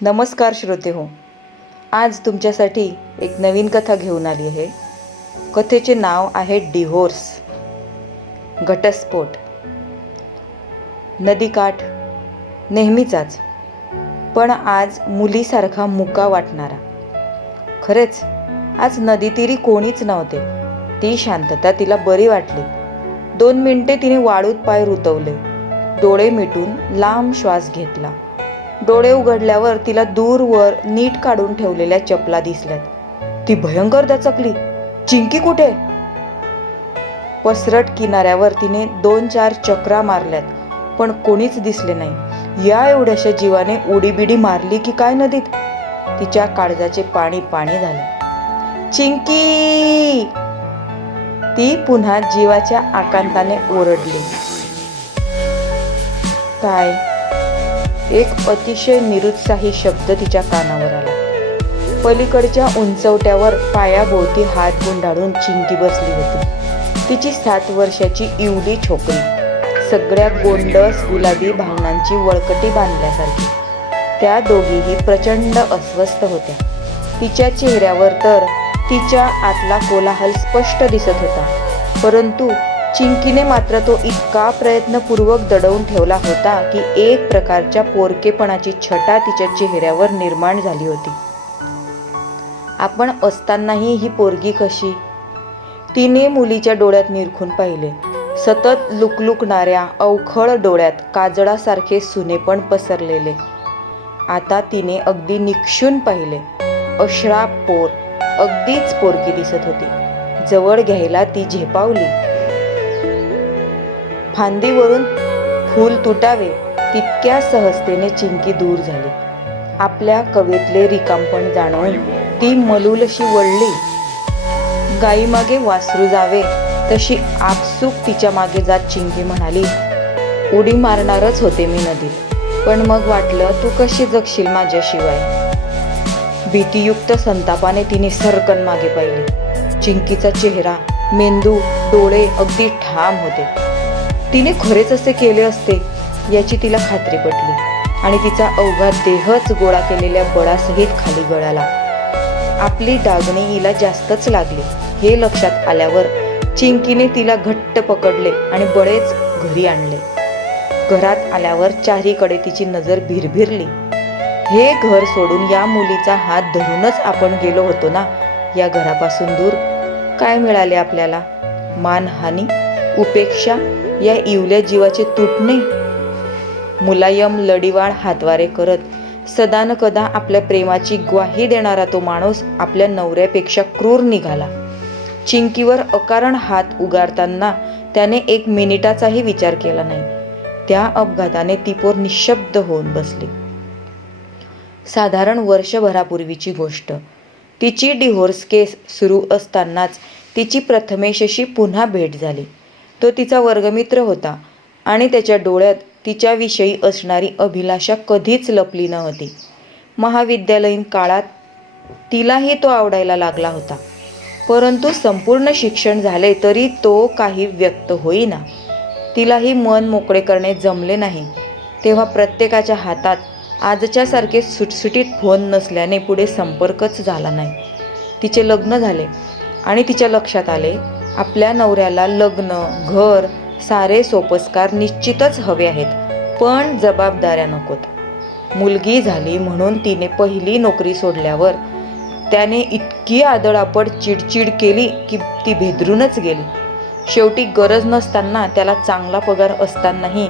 नमस्कार श्रोते हो. आज तुमच्यासाठी एक नवीन कथा घेऊन आली आहे. कथेचे नाव आहे डिव्होर्स. घटस्फोट. नदीकाठ नेहमीचाच, पण आज मुलीसारखा मुका वाटणारा. खरेच आज नदीतीरी कोणीच नव्हते. ती शांतता तिला बरी वाटली. 2 मिनिटे तिने वाळूत पाय रुतवले, डोळे मिटून लांब श्वास घेतला. डोळे उघडल्यावर तिला दूरवर नीट काढून ठेवलेल्या चपला दिसल्यात. ती भयंकर दचकली. चिंकी कुठे? पसरट किनाऱ्यावर तिने 2-4 चक्रा मारल्यात, पण कोणीच दिसले नाही. या एवढ्याशा जीवाने उडीबिडी मारली की काय नदीत? तिच्या काळजाचे पाणी पाणी झाले. चिंकी! ती पुन्हा जीवाच्या आकांताने ओरडली. काय? एक अतिशय निरुत्साही शब्द तिच्या कानावर आला. पलीकडच्या उंचवट्यावर पायाभोवती हात गुंडाळून चिंकी बसली होती. तिची 7 वर्षाची इवली छोकरी, सगळ्या गोंडस गुलाबी भावनांची वळकटी बांधल्यासारखी. त्या दोघीही प्रचंड अस्वस्थ होत्या. तिच्या चेहऱ्यावर तर तिच्या आतला कोलाहल स्पष्ट दिसत होता, परंतु चिंकीने मात्र तो इतका प्रयत्नपूर्वक दडवून ठेवला होता की एक प्रकारच्या पोरकेपणाची छटा तिच्या चेहऱ्यावर निर्माण झाली होती. आपण असतानाही ही पोरगी कशी? तिने मुलीच्या डोळ्यात निरखून पाहिले. सतत लुकलुकणाऱ्या अवखळ डोळ्यात काजळासारखे सुनेपण पसरलेले. आता तिने अगदी निक्षून पाहिले. अश्राप पोर, अगदीच पोरगी दिसत होती. जवळ घ्यायला ती झेपावली. फांदीवरून फूल तुटावे तितक्या सहजतेने चिंकी दूर झाली. आपल्या कवेतले रिकामपण जाणवून ती मलूलशी वळली. गाईमागे वासरू जावे तशी आपसूक तिच्या मागे जात चिंकी म्हणाली, उडी मारणारच होते मी नदीत, पण मग वाटलं तू कशी जगशील माझ्याशिवाय. भीतीयुक्त संतापाने तिने सरकन मागे पाहिले. चिंकीचा चेहरा, मेंदू, डोळे अगदी ठाम होते. तिने खरेच असे केले असते याची तिला खात्री पटली आणि तिचा अवघा देहच गोळा केलेल्या बळासहित खाली गळाला. आपली डागणी हिला जास्तच लागली हे लक्षात आल्यावर चिंकीने तिला घट्ट पकडले आणि बळेच घरी आणले. घरात आल्यावर चारीकडे तिची नजर भिरभिरली. हे घर सोडून या मुलीचा हात धरूनच आपण गेलो होतो ना. या घरापासून दूर काय मिळाले आपल्याला? मानहानी, उपेक्षा, या इवल्या जीवाचे तुटणे. मुलायम लढीवाळ हातवारे करत सदानकदा आपल्या प्रेमाची ग्वाही देणारा तो माणूस आपल्या नवऱ्यापेक्षा क्रूर निघाला. चिंकीवर अकारण हात उगारताना त्याने 1 मिनिटाचाही विचार केला नाही. त्या अपघाताने ती पोर निशब्द होऊन बसली. साधारण वर्षभरापूर्वीची गोष्ट. तिची डिव्होर्स केस सुरू असतानाच तिची प्रथमेशशी पुन्हा भेट झाली. तो तिचा वर्गमित्र होता आणि त्याच्या डोळ्यात तिच्याविषयी असणारी अभिलाषा कधीच लपली नव्हती. महाविद्यालयीन काळात तिलाही तो आवडायला लागला होता, परंतु संपूर्ण शिक्षण झाले तरी तो काही व्यक्त होईना. तिलाही मन मोकळे करणे जमले नाही. तेव्हा प्रत्येकाच्या हातात आजच्यासारखे सुटसुटीत फोन नसल्याने पुढे संपर्कच झाला नाही. तिचे लग्न झाले आणि तिच्या लक्षात आले, आपल्या नवऱ्याला लग्न, घर, सारे सोपस्कार निश्चितच हवे आहेत, पण जबाबदाऱ्या नकोत. मुलगी झाली म्हणून तिने पहिली नोकरी सोडल्यावर त्याने इतकी आदळआपड चिडचिड केली की ती भेदरूनच गेली. शेवटी गरज नसताना, त्याला चांगला पगार असतानाही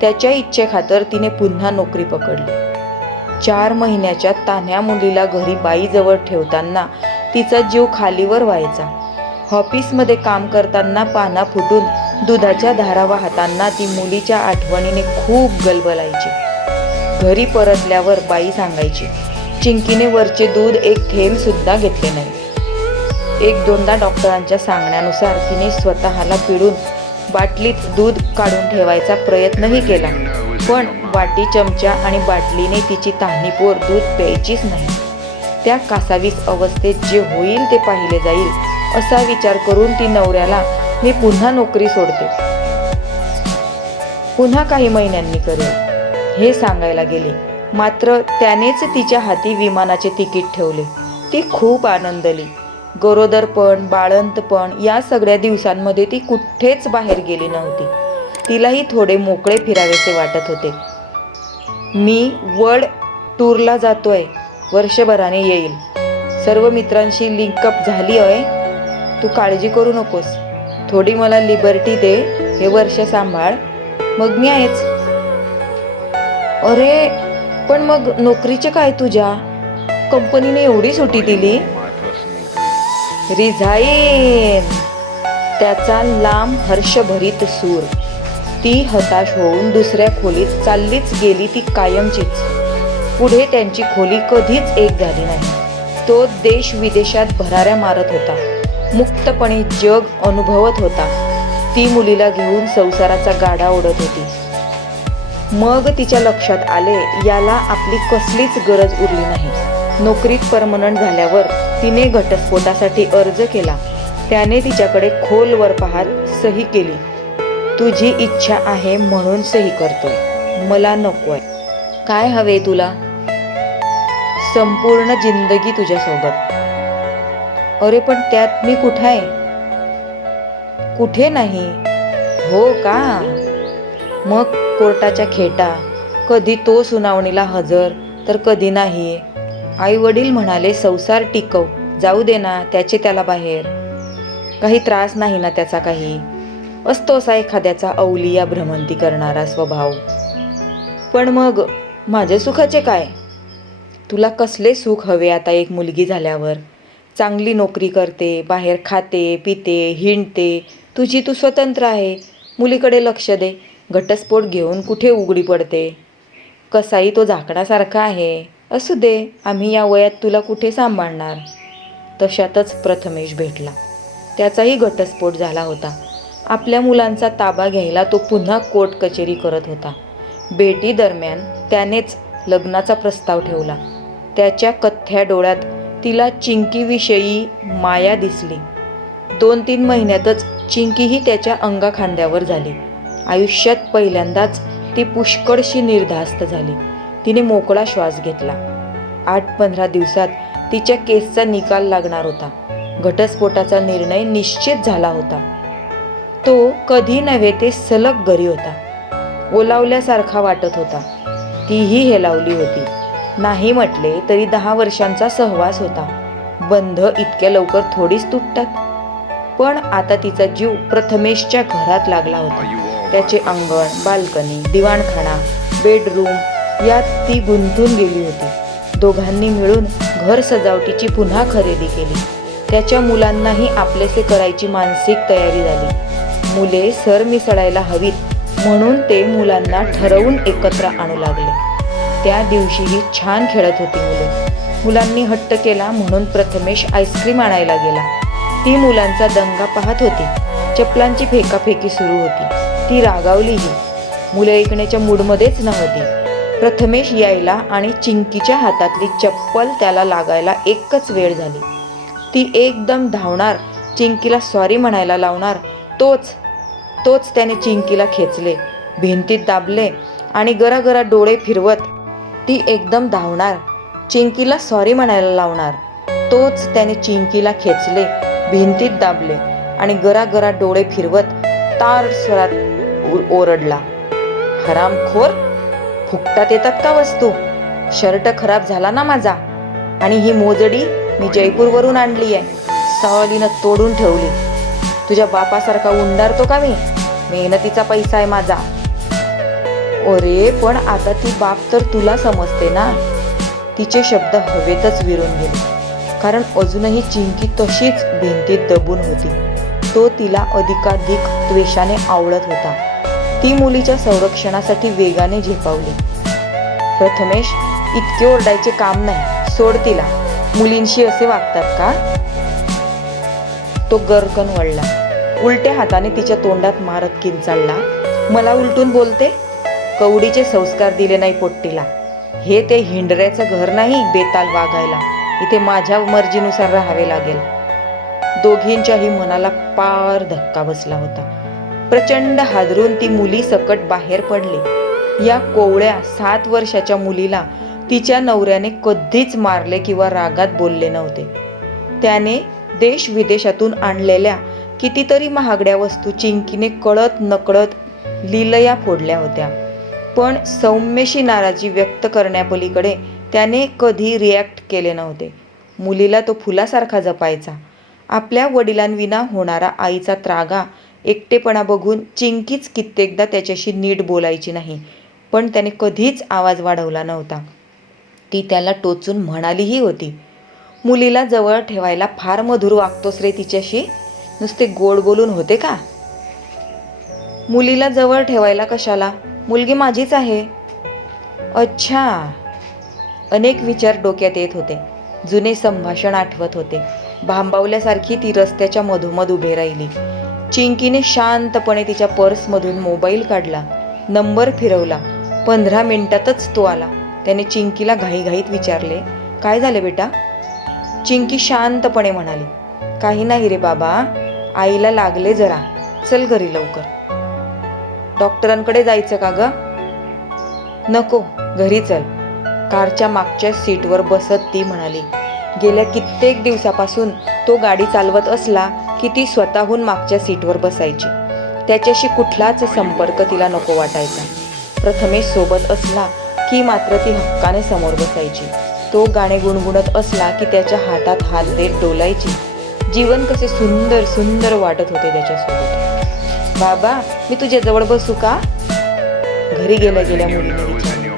त्याच्या इच्छेखातर तिने पुन्हा नोकरी पकडली. 4 महिन्याच्या तान्ह्या मुलीला घरी बाईजवळ ठेवताना तिचा जीव खालीवर व्हायचा. ऑफिसमध्ये काम करताना पाना फुटून दुधाच्या धारा वाहताना ती मुलीच्या आठवणीने खूप गलबलायची. घरी परतल्यावर बाई सांगायची, चिंकीने वरचे दूध 1 थेंब सुद्धा घेतले नाही. 1-2दा डॉक्टरांच्या सांगण्यानुसार तिने स्वतःला पिळून बाटलीत दूध काढून ठेवायचा प्रयत्नही केला, पण वाटी, चमचा आणि बाटलीने तिची तहानी पोर दूध प्यायचीच नाही. त्या कासावीस अवस्थेत जे होईल ते पाहिले जाईल असा विचार करून ती नवऱ्याला, मी पुन्हा नोकरी सोडते, पुन्हा काही महिन्यांनी करेल, हे सांगायला गेली मात्र त्यानेच तिच्या हाती विमानाचे तिकीट ठेवले. ती खूप आनंदली. गरोदरपण, बाळंतपण या सगळ्या दिवसांमध्ये ती कुठेच बाहेर गेली नव्हती. तिलाही थोडे मोकळे फिरावेसे वाटत होते. मी वर्ल्ड टूरला जातोय, वर्षभराने येईल. सर्व मित्रांशी लिंकअप झाली आहे. तू काळजी करू नकोस. थोडी मला लिबर्टी दे, हे वर्ष सांभाळ, मग मी आहेच. अरे पण मग नोकरीचे काय तुझ्या? कंपनीने एवढी सुट्टी दिली. रिझाईन. त्याचा लांब हर्षभरीत सूर. ती हताश होऊन दुसऱ्या खोलीत चाललीच गेली, ती कायमचीच. पुढे त्यांची खोली कधीच एक झाली नाही. तो देश विदेशात भराऱ्या मारत होता, मुक्तपणे जग अनुभवत होता. ती मुलीला घेऊन संसाराचा गाडा ओढत होती. मग तिच्या लक्षात आले, याला आपली कसलीच गरज उरली नाही. नोकरीत परमनंट झाल्यावर तिने घटस्फोटासाठी अर्ज केला. त्याने तिच्याकडे खोलवर पाहत सही केली. तुझी इच्छा आहे म्हणून सही करतोय, मला नकोय. काय हवे तुला? संपूर्ण जिंदगी तुझ्यासोबत. अरे पण त्यात मी कुठे आहे? कुठे नाही. हो का? मग कोर्टाच्या खेटा, कधी तो सुनावणीला हजर तर कधी नाही. आई वडील म्हणाले, संसार टिकव, जाऊ दे ना, त्याचे त्याला बाहेर. काही त्रास नाही ना त्याचा काही. असतो असा एखाद्याचा अवलिया भ्रमंती करणारा स्वभाव. पण मग माझ्या सुखाचे काय? तुला कसले सुख हवे आता एक मुलगी झाल्यावर? चांगली नोकरी करते, बाहेर खाते पिते हिंडते, तुझी तू स्वतंत्र आहे. मुलीकडे लक्ष दे. घटस्फोट घेऊन कुठे उघडी पडते? कसाही तो झाकणासारखा आहे. असू दे, आम्ही या वयात तुला कुठे सांभाळणार. तशातच प्रथमेश भेटला. त्याचाही घटस्फोट झाला होता. आपल्या मुलांचा ताबा घ्यायला तो पुन्हा कोर्ट कचेरी करत होता. भेटी दरम्यान त्यानेच लग्नाचा प्रस्ताव ठेवला. त्याच्या कथ्या डोळ्यात तिला चिंकीविषयी माया दिसली. 2-3 महिन्यातच चिंकीही त्याच्या अंगाखांद्यावर झाली. आयुष्यात पहिल्यांदाच ती पुष्कळशी निर्धास्त झाली. तिने मोकळा श्वास घेतला. 8-15 दिवसात तिच्या केसचा निकाल लागणार होता. घटस्फोटाचा निर्णय निश्चित झाला होता. तो कधी नव्हे ते सलग घरी होता. ओलावल्यासारखा वाटत होता. तीही हेलावली होती. नाही म्हटले तरी 10 वर्षांचा सहवास होता. बंध इतक्या लवकर थोडीच तुटतात. पण आता तिचा जीव प्रथमेशच्या घरात लागला होता. त्याचे अंगण, बाल्कनी, दिवाणखाना, बेडरूम यात ती गुंतून गेली होती. दोघांनी मिळून घर सजावटीची पुन्हा खरेदी केली. त्याच्या मुलांनाही आपलेसे करायची मानसिक तयारी झाली. मुले सरमिसळायला हवीत म्हणून ते मुलांना ठरवून एकत्र आणू लागले. त्या दिवशीही छान खेळत होती मुले. मुलांनी हट्ट केला म्हणून प्रथमेश आईस्क्रीम आणायला गेला. ती मुलांचा दंगा पाहत होती. चपलांची फेकाफेकी सुरू होती. ती रागावलीही. मुले ऐकण्याच्या मूडमध्येच नव्हती. प्रथमेश यायला आणि चिंकीच्या हातातली चप्पल त्याला लागायला एकच वेळ झाली. ती एकदम धावणार, चिंकीला सॉरी म्हणायला लावणार. तोच त्याने चिंकीला खेचले, भिंतीत दाबले आणि गरागरा डोळे फिरवत ती एकदम धावणार, चिंकीला सॉरी म्हणायला लावणार. तोच त्याने चिंकीला खेचले, भिंतीत दाबले आणि गरागरा डोळे फिरवत तार स्वरात ओरडला, हरामखोर, फुकटात येतात का वस्तू? शर्ट खराब झाला ना माझा, आणि ही मोजडी मी जयपूरवरून आणली आहे, सावलीनं तोडून ठेवली. तुझ्या बापासारखा उंडारतो का मी? मेहनतीचा पैसा आहे माझा. अरे पण आता ती बाप तर तुला समजते ना. तिचे शब्द हवेतच विरून गेले, कारण अजूनही चिंकी तशीच भिंतीत दबून होती. तो तिला अधिकाधिक द्वेषाने आवडत होता. ती मुलीच्या संरक्षणासाठी वेगाने झेपावली. प्रथमेश, इतके ओरडायचे काम नाही, सोड तिला. मुलींशी असे वागतात का? तो गर्कन वळला. उलट्या हाताने तिच्या तोंडात मारत किंचाळला, मला उलटून बोलते? कवडीचे संस्कार दिले नाही पोट्टीला. हे ते हिंडऱ्याचं घर नाही बेताल वागायला. इथे माझ्या मर्जीनुसार राहावे लागेल. दोघींच्याही मनाला पार धक्का बसला होता. प्रचंड हादरून ती मुली सकट बाहेर पडली. या कोवळ्या 7 वर्षाच्या मुलीला तिच्या नवऱ्याने कधीच मारले किंवा रागात बोलले नव्हते. त्याने देश विदेशातून आणलेल्या कितीतरी महागड्या वस्तू चिंकीने कळत नकळत लीलया फोडल्या होत्या, पण सौम्यशी नाराजी व्यक्त करण्यापलीकडे त्याने कधी रिॲक्ट केले नव्हते. मुलीला तो फुलासारखा जपायचा. आपल्या वडिलांविना होणारा आईचा त्रागा, एकटेपणा बघून चिंकीच कित्येकदा त्याच्याशी नीट बोलायची नाही, पण त्याने कधीच आवाज वाढवला नव्हता. ती त्याला टोचून म्हणालीही होती, मुलीला जवळ ठेवायला फार मधुर वागतोस रे तिच्याशी, नुसते गोड बोलून होते का? मुलीला जवळ ठेवायला कशाला, मुलगी माझीच आहे. अच्छा. अनेक विचार डोक्यात येत होते. जुने संभाषण आठवत होते. भांबावल्यासारखी ती रस्त्याच्या मधोमध उभे राहिली. चिंकीने शांतपणे तिच्या पर्समधून मोबाईल काढला, नंबर फिरवला. 15 मिनिटातच तो आला. त्याने चिंकीला घाईघाईत विचारले, काय झाले बेटा? चिंकी शांतपणे म्हणाली, काही नाही रे बाबा, आईला लागले जरा, चल घरी लवकर. डॉक्टरांकडे जायचं का ग? नको, घरी चल. कारच्या मागच्या सीटवर बसत ती म्हणाली. गेल्या कित्येक दिवसापासून तो गाडी चालवत असला की ती स्वतःहून मागच्या सीटवर बसायची. त्याच्याशी कुठलाच संपर्क तिला नको वाटायचा. प्रथमेश सोबत असला की मात्र ती हक्काने समोर बसायची. तो गाणे गुणगुणत असला की त्याच्या हातात हात देत डोलायची. जीवन कसे सुंदर सुंदर वाटत होते त्याच्यासोबत. बाबा, मी तुझ्या जवळ बसू का? घरी गेल्या गेल्या मुलीने विचारले.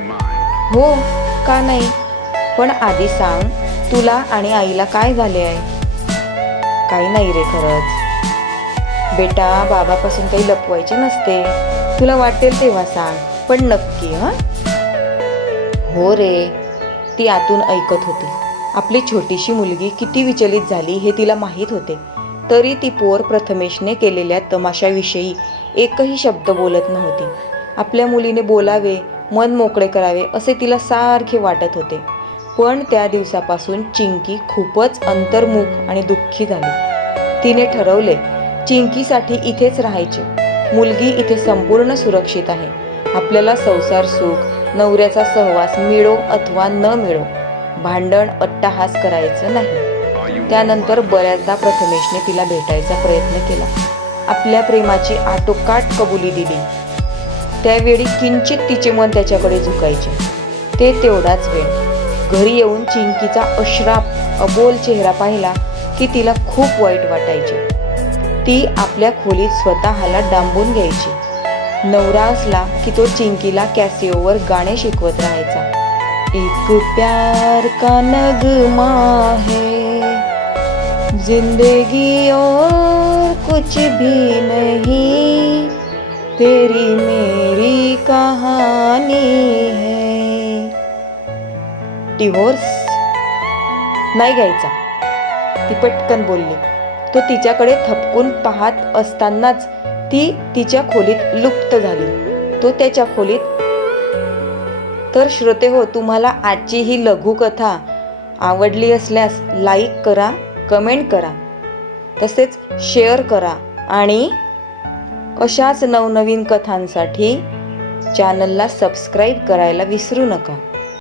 हो, का नाही, पण आधी सांग, तुला आणि आईला काय झाले आहे? काही नाही रे खरंच. बेटा, बाबापासून काही लपवायचे नसते. तुला वाटेल तेव्हा सांग, पण नक्की. हो रे, ती आतून ऐकत होती. आपली छोटीशी मुलगी किती विचलित झाली हे तिला माहीत होते. तरी ती पोर प्रथमेशने केलेल्या तमाशाविषयी एकही शब्द बोलत नव्हती. आपल्या मुलीने बोलावे, मन मोकळे करावे असे तिला सारखे वाटत होते. पण त्या दिवसापासून चिंकी खूपच अंतर्मुख आणि दुःखी झाली. तिने ठरवले, चिंकीसाठी इथेच राहायचे. मुलगी इथे संपूर्ण सुरक्षित आहे. आपल्याला संसार सुख, नवऱ्याचा सहवास मिळो अथवा न मिळो, भांडण अट्टाहास करायचं नाही. त्यानंतर बऱ्याचदा प्रथमेशने तिला भेटायचा प्रयत्न केला. आपल्या प्रेमाची आटोकाट कबुली दिली. त्यावेळी किंचित तिचे मन त्याच्याकडे झुकायचे. ते तेवढाच वेळ. घरी येऊन चिंकीचा अश्राप, अबोल चेहरा पाहिला की तिला खूप वाईट वाटायचे. ती आपल्या खोलीत स्वतःला डांबून घ्यायची. नवरा असला की तो चिंकीला कॅसिओवर गाणे शिकवत राहायचा. एक प्यार का नगमा है, जिंदगी और कुछ भी नहीं, तेरी मेरी कहानी है. डिव्होर्स नाही घ्यायचा, ती पटकन बोलली. तो तिच्याकडे थपकून पाहत असतानाच ती तिच्या खोलीत लुप्त झाली. तो त्याच्या खोलीत. तर श्रोते हो, तुम्हाला आजची ही लघुकथा आवडली असल्यास लाईक करा, कमेंट करा, तसेच शेअर करा आणि अशाच नवनवीन कथांसाठी चॅनलला सबस्क्राईब करायला विसरू नका.